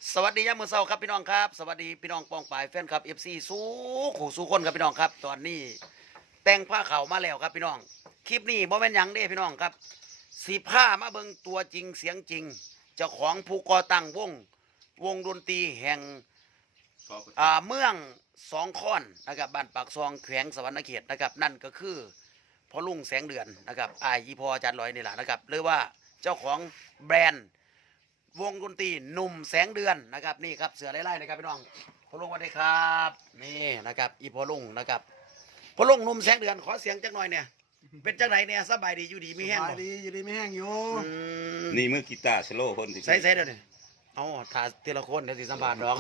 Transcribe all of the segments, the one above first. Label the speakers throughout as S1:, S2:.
S1: สวัสดียามมื้อเช้าครับพี่น้องครับสวัสดีพี่น้องปองปายแฟนคลับ FC สู้ขู่สู้คนครับพี่น้องครับตอนนี้แต่งผ้าขาวมาแล้วครับพี่น้องคลิปนี้บ่แม่นหยังเด้พี่น้องครับสิผ้ามาเบิ่งตัวจริงเสียงจริงเจ้าของผู้ก่อตั้งวงดนตรีแห่งเมืองสองค้อนนะครับบ้านปากซองแขวงสวรรณเขตนะครับนั่นก็คือพ่อลุงแสงเดือนนะครับอ้ายอีพออาจารย์ลอยนี่แหละนะครับหรือว่าเจ้าของแบรนด์ วงดนตรีหนุ่มแสงเดือนนะครับนี่ครับเสือไล่ๆนะครับพี่น้องพ่อลุงสวัสดีครับนี่นะครับอีพ่อลุงนะครับพ่อลุงหนุ่มแสงเดือนขอเสียงจักหน่อยเนี่ยเป็นจังไหนเนี่ยสบายดีอยู่ดีมีแห้ง
S2: ส
S1: บ่
S2: บายดีอยู่ดีไม่แห้งอยู่
S1: อืม
S3: นี่มือกีตาร์สโลว์เพิ่นที่
S1: ใส่เดี๋ยวนี้เอาถ่ายทีละคนเดี๋ยวสิสัมภาษณ์น้อง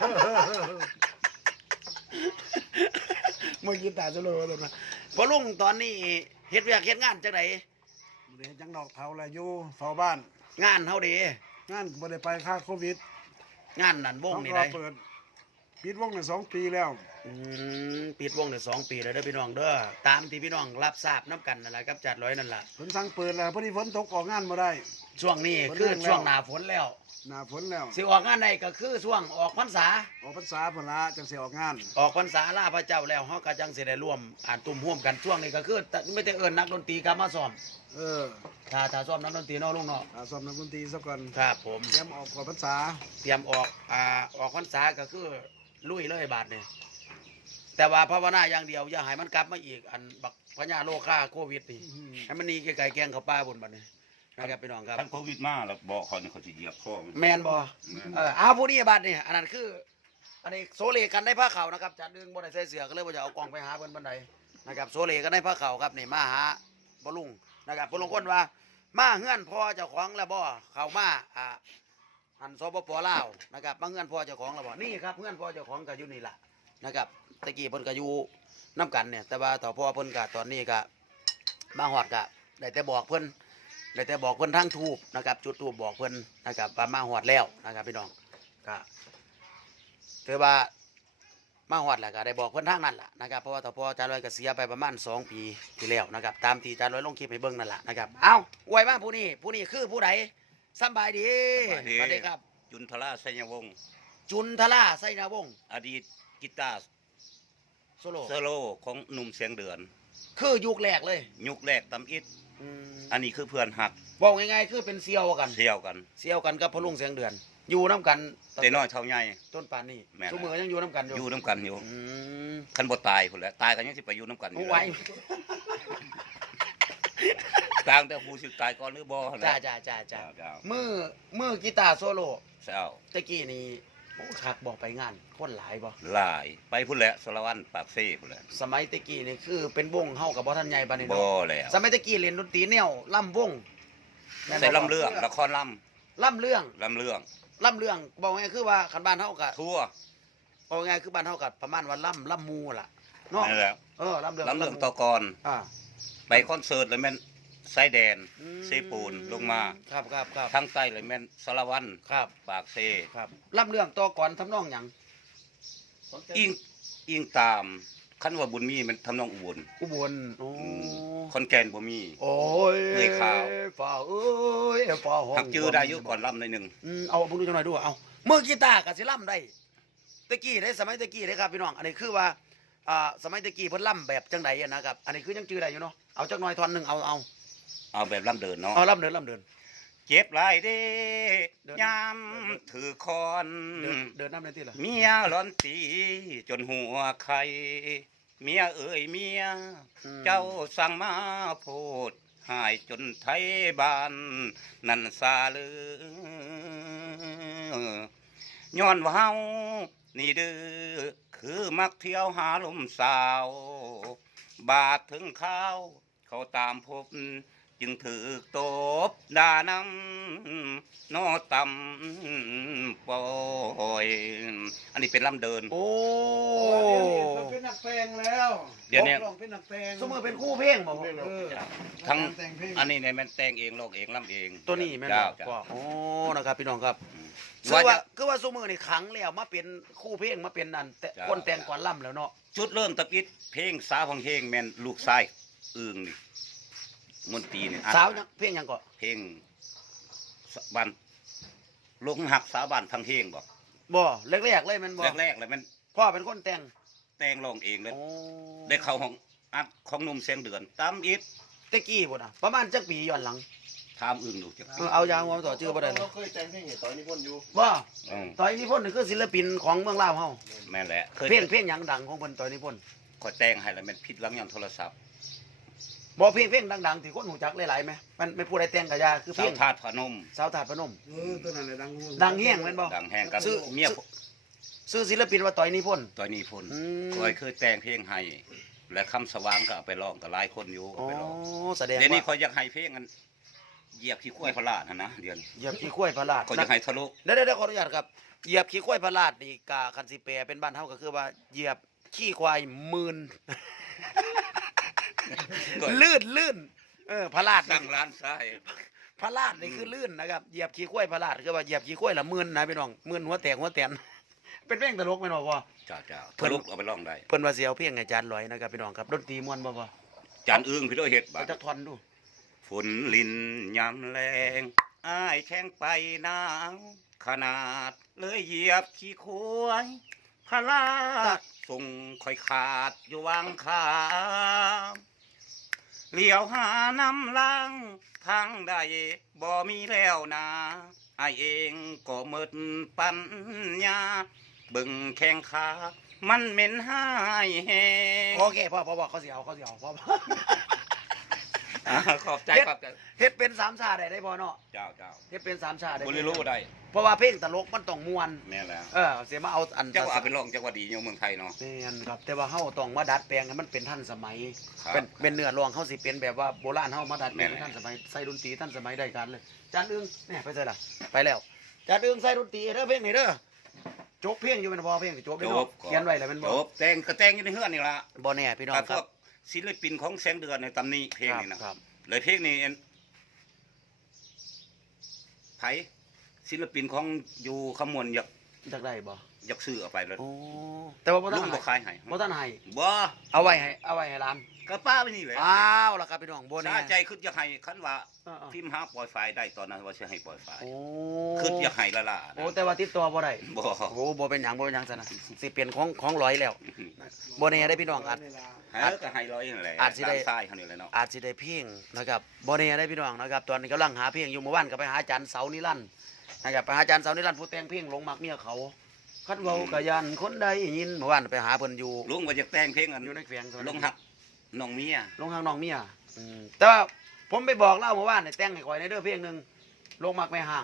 S2: เมื่อกี้ตาจะโลเลยนะ
S1: พ่อลุงตอนนี้เฮ็ดเวียกเฮ็ดงานจังไหน
S2: เดี๋ยวจังดอกเทาอะไรอยู่เฝ้าบ้าน
S1: งานเฮาดี
S2: งานบ่ได้ไปค่าโควิด
S1: งานนั่นวง
S2: เขา
S1: นี่
S2: ก็
S1: ได้
S2: เปิดปิดวงใน2 ปีแล้ว
S1: ปิดวงได้2 ปีแล้วเด้อพี่น้องเด้อตามที่พี่น้องรับทราบน้ำกันนั่นแหละครับจัดร้อยนั่นล่ะ
S2: เพิ่นสั่งเปิดแล้วพอดีฝนตกออกงานบ่ได้
S1: ช่วงนี้
S2: ฝน
S1: คือ
S2: แรงแล้ว
S1: ช่วงหน้าฝนแล้ว
S2: หน้าฝนแล้ว
S1: สิออกงานใดก็คือช่วงออกพรรษา
S2: ออกพรรษาพุ่นละจังสิออกงาน
S1: ออกพรรษาลาพระเจ้าแล้วเฮาก็จังสิได้ร่วมอ่านตุ่มร่วมกันช่วงนี้ก็คือไม่ได้เอิ้นนักดนตรีกลับมาซ้อม
S2: เออ
S1: ถ้าซ้อมนักดนตรีเนาะลุงเนาะ
S2: ถ้าซ้อมนักดนตรีซะก่อน
S1: ครับผม
S2: เตรียมออกก่อนพรรษา
S1: เตรียมออกออกพรรษาก็คือลุยเลยบาดนี่แต่ว่าภาวนาอย่างเดียวอย่าให้มันกลับมาอีกอันบักพญาโรคาโควิดนี่ให้มันหนีไกลๆแกงเข้าป่าบนบัดนี้นะครับพี่น้องครับ
S3: ท่านโควิดมาแล้วบอกเขานี่เขาสิเหยียบคอมัน
S1: แมนบ่เอาผู้นี้บัดนี่อันนั้นคือ อันนี้โซเลกันได้ผ้าขาวนะครับจัดดึงบ่ได้ใส่เสื้อก็เลยว่าจะเอากล้องไปหาเพิ่นบันไดนะครับโซเลกันได้ผ้าขาวครับนี่มาหาบ่ลุงนะครับบ่ลุงคนว่า มาเฮือนพ่อเจ้าของแล้วบ่เข้ามาหันสปปลาวนะครับมาเฮือนพ่อเจ้าของแล้วบ่นี่ครับเฮือนพ่อเจ้าของก็อยู่นี่ล่ะนะครับตะกี้เพิ่นก็อยู่นํกันเนี่ยแต่ว่าต่อพ่อเพิ่นก็ตอนนี้ก็มาฮอดก็ได้แต่บอกเพิ่นได้แต่บอกเพิ่นทางทูบนะครับจุดทูบบอกเพิ่นนะครับว่ามาฮอดแล้วนะครับพี่น้องก็ถือว่ามาฮอดแล้วก็ได้บอกเพิ่นทางนั้นล่ะนะครับเพราะว่าต่อพ่ออาจารย์ลอยก็เสียไปประมาณ2 ปีที่แล้วนะครับตามที่อาจารย์ลอยลงคลิปให้เบิ่งนั่นล่ะนะครับเอ้าอวยมาผู้นี้คือผู้ใดสำบายดีสวัสดีครับ
S3: จุนทราสัญญวงศ์
S1: จุนทราไสนาวงศ์
S3: อดีตกีตาร์
S1: โซโล
S3: สโลว์ของหนุ่มเสียงเดือน
S1: คือยุคแรกเลย
S3: ยุคแรกตำอิด
S1: อืม
S3: อันนี้คือเพื่อนหัก
S1: บอกง่ายๆคือเป็นเซียวกัน
S3: เที่ยวกัน
S1: เซียวกันกับพอลุงเสียงเดือน อยู่น้ำกัน
S3: แต่น้อยเท่าใหญ่
S1: ต้นปานนี่
S3: แม่น
S1: ทุกมือยังอยู่น้ำกันอยู่
S3: อยู่น้ำกันอยู่
S1: อืม
S3: คันบ่ตายพุ่นแหละตายกันยังสิไปอยู่น้ำกันอ
S1: เอา
S3: ยู่
S1: ไว้
S3: ต่างแต่ผู้สิตายก่อนหรือบ่
S1: จ้า
S3: แหละ
S1: จ้า
S3: เ
S1: จ้าจ้า
S3: จ้า
S1: มือกีตาร์โซโล่
S3: เจ้า
S1: ตะกี้นี่โอ้คักบอกไปงานคนหลายบ่
S3: หลายไปพุ่นแหละสารวัตรปากเซ่พุ่นแหละ
S1: สมัยตะกี้นี่คือเป็นวงเฮากับบ่ทันใหญ่ปานนี้
S3: บ่
S1: เนาะ
S3: แล้ว
S1: สมัยตะกี้เล่นดนตรีแนวล่ำวงแม่นบ่
S3: ใส่ลำเรื่องละครล
S1: ล่ำเรื่อง
S3: ำลำเรื่อง
S1: ล่ำเรื่องบอกง่ายคือว่าคันบ้านเฮาก็
S3: ทั่ว
S1: บอกง่ายคือบ้านเฮาก็ประมาณว่าล่ำมูล่ะเนาะ
S3: นั่นแหละ
S1: ล่ำเรื่อง
S3: ลำเรื่องต่อ
S1: มู
S3: ก่อน
S1: อ่า
S3: ไปคอนเสิร์ตเลยแม่นไซแดน
S1: อืม
S3: เซปูนลงมา
S1: ครับครับครับ
S3: ทางใต้เลยแม่นสารวัน
S1: ครับ
S3: ปากเซ
S1: ครับล่ำเรื่องต่อก่อนทำนองหยัง
S3: อิงตามคันว่าบุญมีมันทำนองอุบล
S1: อุบลโอ้
S3: คอนแก่นบ่มี
S1: โอ้ย
S3: เอ้ยข่าว
S1: ฝ่าเอ้ยฝ่าห้อง
S3: หักจื้อได้อยู่ก่อนลำหน่อยหนึง
S1: เอาพูดดูจังหน่อยดูเอามือกีตาร์กับสิล่ำได้ตะกี้ได้สมัยตะกี้ได้ครับพี่น้องอันนี้คือว่าสมัยตะกี้เพิ่นล่ำแบบจังไดอะนะครับอันนี้คือยังจื้อได้อยู่เนาะเอาจักหน่อยท่อนหนึงเอา
S3: เอาแบบลำเดินเนาะ
S1: เอาล่ำเดินล่ำเดิน
S3: เจ็บหลายเด้
S1: เดิน
S3: ยามถือคอน
S1: เดินน้ำในที่ละ
S3: เมียร้อนตีจนหัวไข่เมียเอ่ยเมีย เจ้าสั่งมาโพดหายจนไทยบ้านนั่นซาลือย้อนว่าเฮานี่เด้อคือมักเที่ยวหาลมสาว บาดถึงข้าว เขาตามพบ จึงถือตบด่านำนอต่ำปล่อยอันนี้เป็นลำเดิน
S1: โอ้
S2: เป็นนักแปลงแล้ว
S3: เดี๋ยวนี้
S2: ร้องเป็นนักแปลง
S1: สมมือเป็นคู่เพลงบ่
S2: เออ
S3: ทั้ง
S2: แต่งเพลง
S3: อันนี้เนี่ยแม่นแต่งเองลอกเองลำเอง
S1: ตัวนี้แม่น
S3: จ้า
S1: บ่
S3: จ้า
S1: ว่าโอ้นะครับพี่น้องครับ
S3: ว่า
S1: คือว่าสมมือนี่ขังแล้วมาเป็นคู่เพลงมาเป็นนั่นแต่
S3: จ้า
S1: คนแต่งก่อนล่ำแล้วเนาะ
S3: จุดเริ่มตะกิดเพลงสาวของเพลงแม่นลูกชายอึ่งนี่มนตรีนี่อัด
S1: สาวยังเพลงหยังก่อน
S3: เพลงบ้านลงหักสาบานทั้งเพลงบ่
S1: บ่แรกๆเลยแมันบ่
S3: แรกๆเลยมัน
S1: พ่อเป็นคนแต่ง
S3: แต่งร้องเองเลย
S1: โอ้
S3: ได้เข้าห้องอัดของหนุ่มแสงเดือนตามอิด
S1: ตะกี้บ่น่ะประมาณจักปีย้อนหลัง
S3: ถามอึ้งดูจัก
S1: เอายางหัวมาต่อชื่อบ่ได้เลย
S2: เราเคยแต่งเพลงให้ต่อยนิพนธ์อยู่
S1: บ่
S3: อืม
S1: ต่อยนิพนธ์นี่คือศิลปินของเมืองลาวเฮา
S3: แม่นแหละเคย
S1: เพลงหยังดังของเพิ่นต่อยนิพนธ์
S3: ขอแต่งให้แล้วมันผิดหลังยังโทรศัพท์
S1: บ่เพลงดังๆที่คนรู้จักหลายๆไหมมันไม่พูดได้แต่งกะยาคือเพ
S3: สา
S1: ล
S3: ว
S1: ง
S3: ธาตุพนม
S1: สาวถาดพนม
S2: ตัวนั้นแหละดัง
S1: ดังแห้งแม่นบ่
S3: ดังแห้งกัน
S1: ชื่อ
S3: เมีย
S1: ชื่อศิลปินว่าต่อยนิพนธ์
S3: ตัวนี้พุ่น
S1: อืม
S3: เคยแต่งเพลงให้ และคำสว่างก็เอาไปร้องกับหลายคนอยู่เอา
S1: อ๋อ
S3: ไปร้อง
S1: แสดง
S3: เดี๋ยวนี้
S1: ว่า
S3: คอยอยากให้เพลงกันเหยียบขี้ข้วยพระราชนะเดี๋ยวนี้
S1: เหยียบขี้ข้วยพระราช
S3: ก็อยากให้ทะลุ
S1: เดี๋ยวขออนุญาตครับเหยียบขี้ข้วยพระราชนี่กะคันสิแปลเป็นบ้านเฮาก็คือว่าเหยียบขี้ควายหมื่น ลื่นพระราช
S3: ตั้งร้านทราย
S1: พระราชนี่คือลื่นนะครับเหยียบขี้ข้วยพระราชคือว่าเหยียบขี้ข้วยละหมื่นนะพี่น้องหมื่นหัวแตกหัวแตน เป็นเพลงตลกแม่นบ่พ่อ
S3: เจ้าทะลุเอาไปร้องได้
S1: เพิ่นว่าสิเอาเพลงให้อาจารย์ลอยนะครับพี่น้องครับดนตรีม่วนบ่พ่อ
S3: จานอึ้งพี่ด้วยเฮ็ดบา
S1: เอา
S3: ด
S1: จักท่อนดู
S3: ฝนลินยามแรงอ้ายแข้งไปหนาวขนาดเลยเหยียบขี้ควายพระราชส่งคอยขาดอยู่วางขาเหลียวหาน้ำล้างทางใดบ่มีแล้วนะอ้ายเองก็หมดปัญญาเบิ่งแข้งขามันเหม็นหายแฮง
S1: โอเคพ่อเขาสิเอาพ่อ
S3: ขอบใจขอบใจ
S1: เฮ็ดเป็นสามชาได้พ่อเนาะ
S3: เจ้า
S1: เฮ็ดเป็นสามชาได้
S3: บริรู้ได้
S1: เพราะว่าเพลงตลกมันต้องม่วน
S3: แม่แล้ว
S1: เสียมาเอาอัน
S3: เจ้าว่าไปลองเจ้าว่าดีอยู่เมืองไทยเนาะ
S1: แม่นครับแต่ว่าเฮาต้องมาดัดแปลงให้มันเป็นทันสมัย
S3: ครับ
S1: เป็นเนื้อร้องเฮาสิเป็นแบบว่าโบราณเฮามาดัดแปลง
S3: แม่น
S1: ให้ทันสมัยใส่ดนตรีทันสมัยได้กันเลยจานอึ้งแหน่ไปใส่ล่ะไปแล้วจานอึ้งใส่ดนตรีเด้อเพลงนี้เด้อจบเพลงอยู่แม่นบ่เพลงสิจบเด้อเนาะเขียนไว้แล้วแม่น
S3: จ
S1: บ่
S3: บแต่งก็แต่งอยู่ในเฮือนนี่ล่ะ
S1: บ่แน่พี่น้อง
S3: กับ
S1: ค
S3: พ
S1: รั
S3: ว
S1: บ
S3: กศิลปินของแสงเดือนในตำนี้เพลงนี่นะครับ เลยเพลงนี้ไผศิลปินของอยู่ขมวนอยาก
S1: จักได้บ่
S3: อยากซื้อเอาไปเลย
S1: โอ้แต่ว่าบ่ทั
S3: ลุ
S1: น
S3: ง
S1: ให้
S3: บ่ขายให้
S1: บ่ทันให้
S3: บ่
S1: เอาไว้ให้ร้าน
S3: ก็ป้าไปนี่แหละ
S1: อ้าวล่ะครับพี่น้องบ่แน่
S3: สาใจขึ้นจะให้คันว่า
S1: เออ
S3: พิมพ์หาปล่อยไฟล์ได้ตอนนั้นว่าสิให้ปล่อยไฟล์
S1: โอ้
S3: ขึ้นจะให้ละล่ะ
S1: โอ้แต่ว่าติดต่อบ่ได้
S3: บ่
S1: โอ้บ่เป็นหยังซะนะสิเปลี่ยนของร้อยแล้วบ่แน่ได้พี่น้องอาจ
S3: หาก็ให้ร้อยนั่นแหละ
S1: อาจสิได้
S3: ตมทรายเขานี่แหละเนาะ
S1: อาจสิได้เพลงนะครับบ่แน่ได้พี่น้องนะครับตอนนี้กำลังหาเพลงอยู่เมื่อวานก็ไปหาอาจารย์เสานิรันดร์นะครับไปหาอาจารย์เสานิรันดร์ผู้แต่งเพลงหลงมักเมียเขาคันเว้ากะยันคนใดยินเมื่อวานไปหาเพิ่นอยู่
S3: ลุงว่าจะแต่งเพลงอัน
S1: อยู่ในแขวงตอน
S3: ล
S1: นั้น
S3: งหักน้องเมีย
S1: ลงทางน้องเมียแต่ว่าผมไปบอกเล่าเมื่อวานให้แต่งให้ข่อยในเด้อเพลงหนึงลงมักไม่ห่าง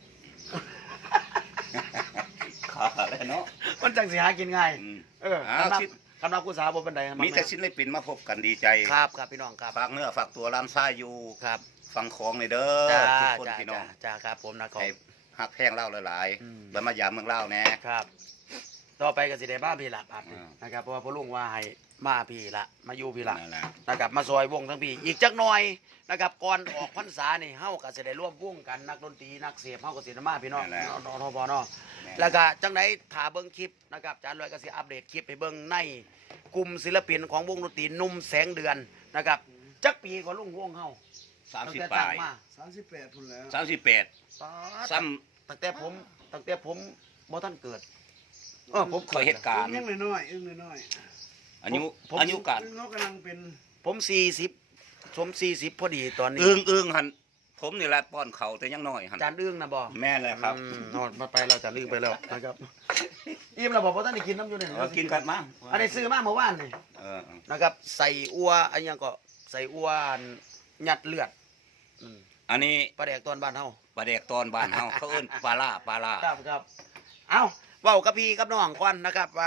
S3: ขาแล้วเนาะ
S1: มันจังสิหากินง่าย
S3: อืม
S1: คำนับคำนับกูสาวบ่ปานใด
S3: มีแต่ศิลปินมาพบกันดีใจ
S1: ครับพี่น้องครับ
S3: ฝากเนื้อฝากตัวร้านซ้ายอยู่
S1: ครับ
S3: ฟังของในเด้อ
S1: จ้า
S3: ทุกคน
S1: จ้า
S3: พี่น้อง
S1: จ้าครับผมนะขอบ
S3: ให้หักแพงเล่าหลาย
S1: อืม
S3: ๆแล้วมายามเมืองเล่าแน่
S1: ครับ ต่อไปก็สิได้มาพี่ละบาดนี้
S3: อ่า
S1: นะครับเพราะว่าพ่อลุงว่าให้มาพี่ละมาอยู่พี่ละ
S3: นั่นแหละ
S1: นะครับมาซอยวงทั้งพี่อีกจักหน่อยนะครับก่อนออกพรรษานี่เฮาก็สิได้ร่วมวงกันนักดนตรีนักเสียบเฮาก็สิได้มาพี่น้องเนาะเนาะพอเนาะแล้วก็จังไดถ้าเบิ่งคลิปนะครับอาจารย์ลอยก็สิอัปเดตคลิปให้เบิ่งในกลุ่มศิลปินของวงดนตรีหนุ่มแสงเดือนนะครับจักปีก็ลุงวงเฮา
S3: 30
S1: ตั้ง
S3: ป
S1: แต่
S3: ลา
S1: ตั้ง
S3: ย
S1: มา
S2: 38พุ่นแล้ว
S3: 38
S1: ป๊าด
S3: ซ้
S1: ตั้งแต่ผมบ่ทันเกิดผม
S3: ำคอยเหตุการณ์
S2: ยังน้อยๆอึ้งน้อย
S3: อายุ
S1: ผม
S3: อายุกัน
S2: ๆอึ้งเขากำลังเป็น
S1: ผม40พอดีตอนนี้
S3: อึ้งหันผมนี่แหละป้อนเขาแต่ยังน้อยหัน
S1: จานอึ้งนะบ่
S3: แม่นแหละครับ
S1: นอนมาไปเราจะลืมไปแล้วนะครับอิ่มแล้วบอกว่าท่านได้กินน้ำอยู่เนี่ย
S3: กินกันมา
S1: อันนี้ซื้อมาเมื่อวานนี่
S3: เออ
S1: นะครับใส่อัวอันยังก็ใส่อัวยัดเลือด
S3: อันนี้
S1: ปลาแดกตอนบ้านเฮา
S3: ปลาแดกตอนบ้านเฮาเขาเอิ้นปลาล่า
S1: ครับเอาเว้ากับพี่กับน้องก่อนนะครับว่า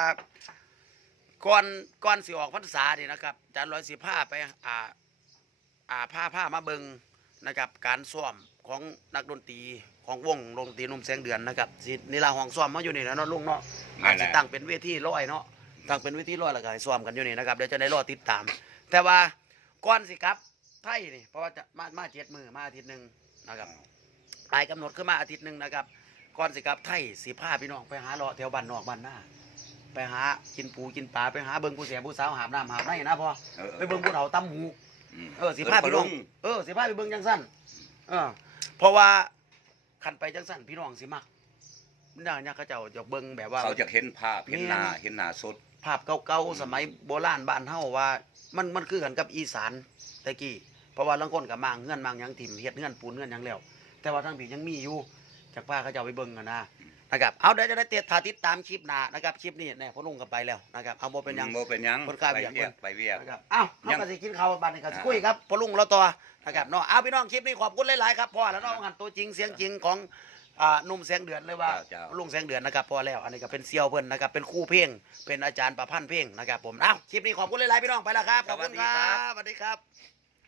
S1: ก่อนสิออกพรรษานี่นะครับอาจารย์ร้อยสิพาไปผ้ามาเบิงนะครับการซ้อมของนักดนตรีของวงดนตรีหนุ่มแสงเดือนนะครับสินี่ล่ะห้องซ้อมมาอยู่นี่นะเนาะลุงเนาะอาจสิตั้งเป็นเวทีร้อยเนาะตั้งเป็นเวทีร้อยแล้วก็ให้ซ้อมกันอยู่นี่นะครับเดี๋ยวจะได้รอติดตาม แต่ว่าก่อนสิครับไทยนี่เพราะว่าจะมา7 มื้อมาอาทิตย์หนึงนะครับปลายกำหนดคือมาอาทิตย์หนึงนะครับก่อนสิครับไทยสิพาพี่น้องไปหาเลาะแถวบ้านนอกบ้านหน้าไปหากินปูกินปลาไปหาเบิ่งผู้เสียผู้สาวหาบน้ำหาบในนะพ่อไปเบิ่งผู้เฒ่าตำหูสิพาพี่น้องสิพาไปเบิ่งจังสั้นเพราะว่าคันไปจังสั้นพี่น้องสิมักเนี่ยเขาเจ้าจะเบิ่งแบบว่า
S3: เขาจะเห็นภาพเห็นหน้า
S1: แม่น
S3: เห็นหน้าสด
S1: ภาพเก่าๆสมัยโบราณบ้านเฮาว่ามันคือกันกับอีสานแต่กี้เพราะว่าลางคนก็มางเฮือนมางหยังถิ่มเฮ็ดเฮือนปูนเฮือนหยังแล้วแต่ว่าทั้งพี่ยังมีอยู่จากป้าเขาเจ้าไปเบิ่งกันนะครับเอาเดี๋ยวจะได้ติดตามคลิปหน้านะครับคลิปนี้แน่พ่อลุงก็ไปแล้วนะครับเอาบ่เป็นหยัง
S3: บ่เป็นหยัง
S1: คนกล้า
S3: ไป
S1: เบียด
S3: เวียก
S1: คน
S3: ไปเวียก
S1: นะครับเอ้า
S3: ยั
S1: เขา
S3: ง
S1: ก็สิกินข้าวบัดนี้ก็สิ
S3: อ่า
S1: คุยครับพ่อลุงเราต่อนะครับเนาะเอาพี่น้องคลิปนี้ขอบคุณหลายๆครับพอแล้วเนาะงานตัวจริงเสียงจริงของหนุ่มแสงเดือนเลยว่า
S3: เจ้า
S1: ลุงแสงเดือนนะครับพอแล้วอันนี้ก็เป็นเซียวเพิ่นนะครับเป็นครู่เพลงเป็นอาจารย์ประพันธ์เพลงนะครับผมเอ้าคลิปนี้ขอบคุณหลายๆพี่น้องไปแล้วครับขอบคุณครับสวัสดีครับ